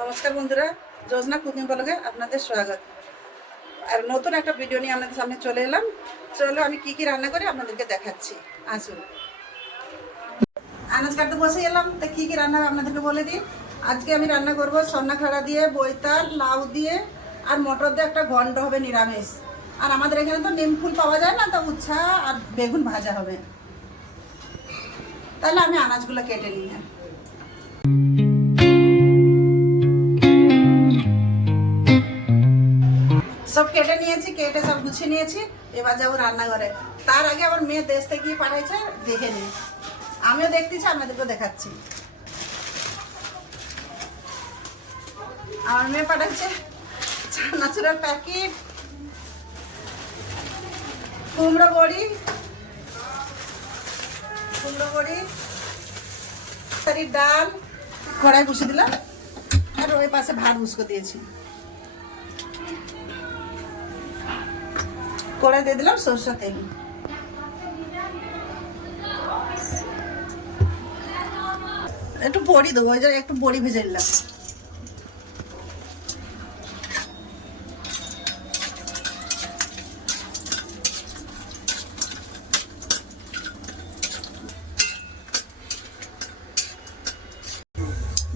নমস্কার বন্ধুরা যোজনা কুকিং ব্লগে আপনাদের স্বাগত। আর নতুন একটা ভিডিও নিয়ে আপনাদের সামনে চলে এলাম। চলো আমি কি কি রান্না করি আপনাদেরকে দেখাচ্ছি। আসুন। আনাজ কাটতে বসে এলাম, তা কি কি রান্না আপনাদেরকে বলে দিই? আজকে আমি রান্না করব সন্না খাড়া দিয়ে, বৈতাল, লাউ দিয়ে, আর মটর দিয়ে একটা ঘন্ট হবে নিরামিষ। আর আমাদের এখানে তো নিম ফুল পাওয়া যায় না, তো উচ্ছা আর বেগুন ভাজা হবে। তাহলে আমি আনাজগুলো কেটে নিই। সব কেটে নিয়েছি, কেটে সব গুছিয়ে নিয়েছি, এবার যাব রান্নাঘরে। তার আগে আমার মেয়ে দেশ থেকে কি পাঠাইছে, দেখে নি। আমিও দেখতেছি, আপনাদেরকেও দেখাচ্ছি। আমার মেয়ে পাঠাচ্ছে চানাচুরের প্যাকেট, কুমড়ো বড়ি কুমড়ো বড়ি তারি ডাল, কড়াই বসে দিলাম, আর ওই পাশে ভাত উস্কো দিয়েছি। কড়াই দিয়ে দিলাম সরষের তেল। একটু বড়ি দেবো, ওই একটু বড়ি ভেজে নিলাম।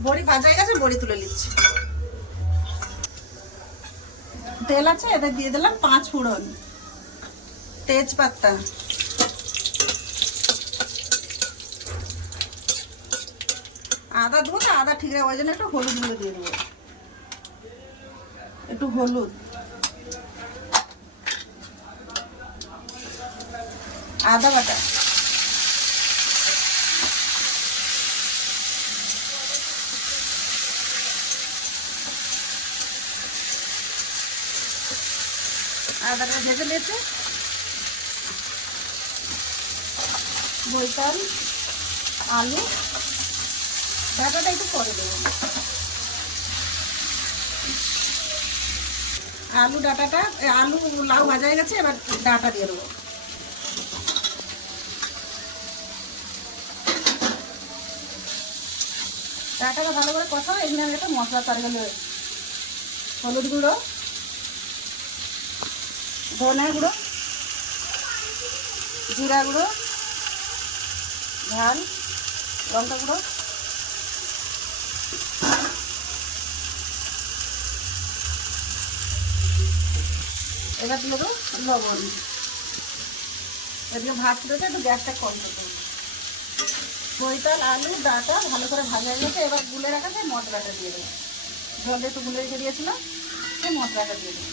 বড়ি ভাজা হয়ে গেছে, বড়ি তুলে নিচ্ছি। তেল আছে, এতে দিয়ে দিলাম পাঁচ ফোড়ন। তেজপাতা। আদা দেবো না, আদা ঠিক আছে ওই জন্য একটু হলুদ গুঁড়ো দিয়ে দেবো। একটু হলুদ। আদা বাটা। আদাটা ভেজে নিয়েছে। বৈতাল আলু ডাটাটা একটু পরে দেবো। আলু ডাটাটা আলু লাউ ভাজা হয়ে গেছে, এবার ডাটা দিয়ে দেবো। ডাটাটা ভালো করে কষাও, এখানে আমি একটা মশলা তরকারি হলুদ গুঁড়ো ধনে গুঁড়ো, জিরা গুঁড়ো ঝাল লঙ্কা গুঁড়ো। এবার দিয়ে দেবো লবণ। এদিকে ভাত তুলেছে একটু গ্যাসটা কম করব বৈতাল আলু, ডাটা ভালো করে ভাজা হয়ে গেছে, এবার গুলে রাখা যায় মশলাটা দিয়ে দেবো। জলে একটু গুলে রেখে দিয়েছিলাম, সেই মশলাটা দিয়ে দেবো।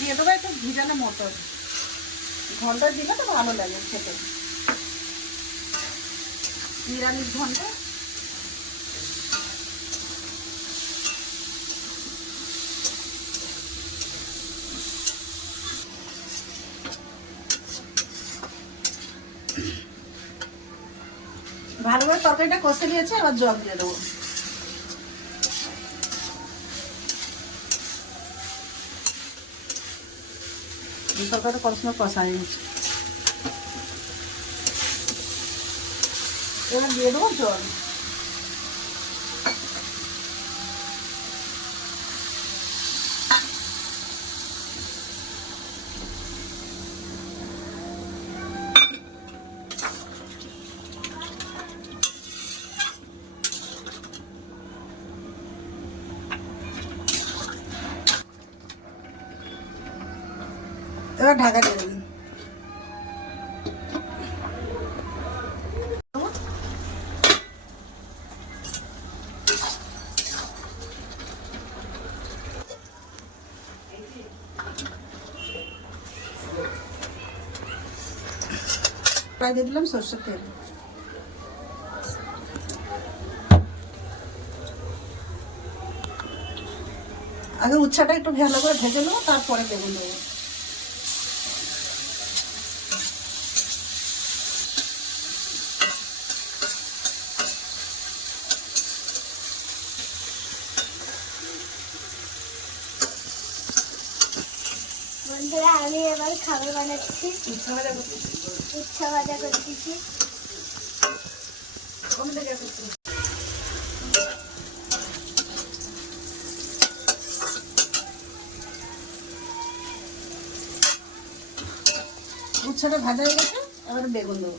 দিয়ে দেবো একটু ভিজানো মটর ঘণ্টা দিলে তো ভালো লাগে খেতে। নিরামিষ ঘণ্টা। ভালো করে তরকারিটা কষে নিয়েছে, এবার জল দিয়ে দেবো। তরকারিটা কত সময় কষা হয়ে গেছে এবার দিয়ে দেবো জল। এবার ঢাকা দিয়ে দিন দিয়ে দিলাম সর্ষের তেল। আগে উচ্ছাটা একটু ভালো করে ভেজে নেব, তারপরে বেগুন দেবো বন্ধুরা আমি এবার খাবার বানাচ্ছি। উচ্ছা ভাজা করে উচ্ছা ভাজা করতেছি। উচ্ছাটা ভাজা হয়ে গেছে আবার বেগুন দেবো।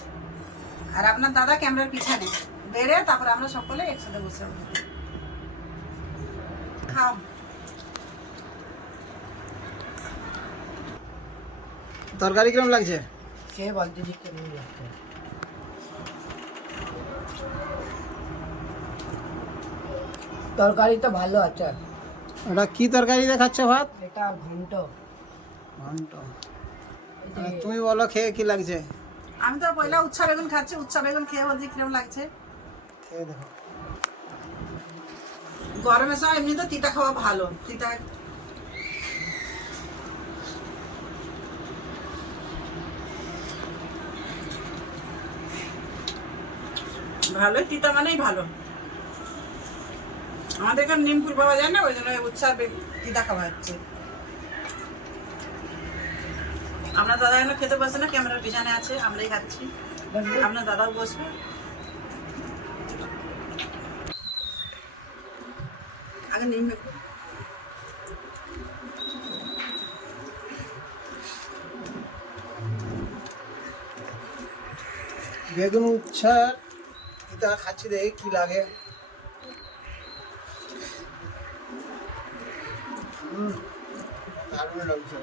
আর আপনার দাদা ক্যামেরার পিছনে। বেড়ে তারপর আমরা সকলে একসাথে বসে উঠবো খাও। তরকারি কিরম লাগছে? খেয়ে বলতে কেমন লাগছে। তরকারি তো ভালো আছে। ওটা কি তরকারি দেখাচ্ছ ভাত? এটা ঘন্ট। ঘন্ট। তুমি বলো খেয়ে কি লাগছে? আমি তো পয়লা উচ্ছা বেগুন খাচ্ছি উচ্ছা বেগুন খেয়ে বলছি কিরম লাগছে? গরমের সময় এমনি তো তিতা খাওয়া ভালো তিতা ভালোই তিতা মানেই ভালো। আমাদের এখানে নিম ফুল পাওয়া যায় না ওই জন্য উচ্ছা তিতা খাওয়া হচ্ছে। আমরা দাদা এখনও খেতে বসে না, ক্যামেরার পিছনে আছে, আমরাই খাচ্ছি। আপনার দাদাও বসবে। আগে নিম বেগুন উচ্ছা এটা খাচ্ছি দেখি, কি লাগে। দারুণ লাগছে।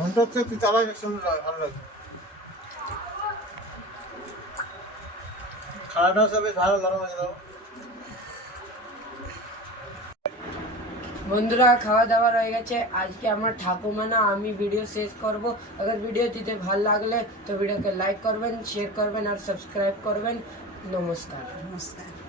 ঘন্টা হচ্ছে তুই চালাই সুন্দর লাগে ভালো লাগে খাওয়াটা সব বেশ ভালো নরম আছে দাও বন্ধুরা খাওয়া দাওয়া রয়ে গেছে আজকে আমার ঠাকুমা না আমি ভিডিও শেষ করব अगर ভিডিও দিতে ভালো লাগলে তো ভিডিওকে লাইক করবেন শেয়ার করবেন আর সাবস্ক্রাইব করবেন নমস্কার নমস্কার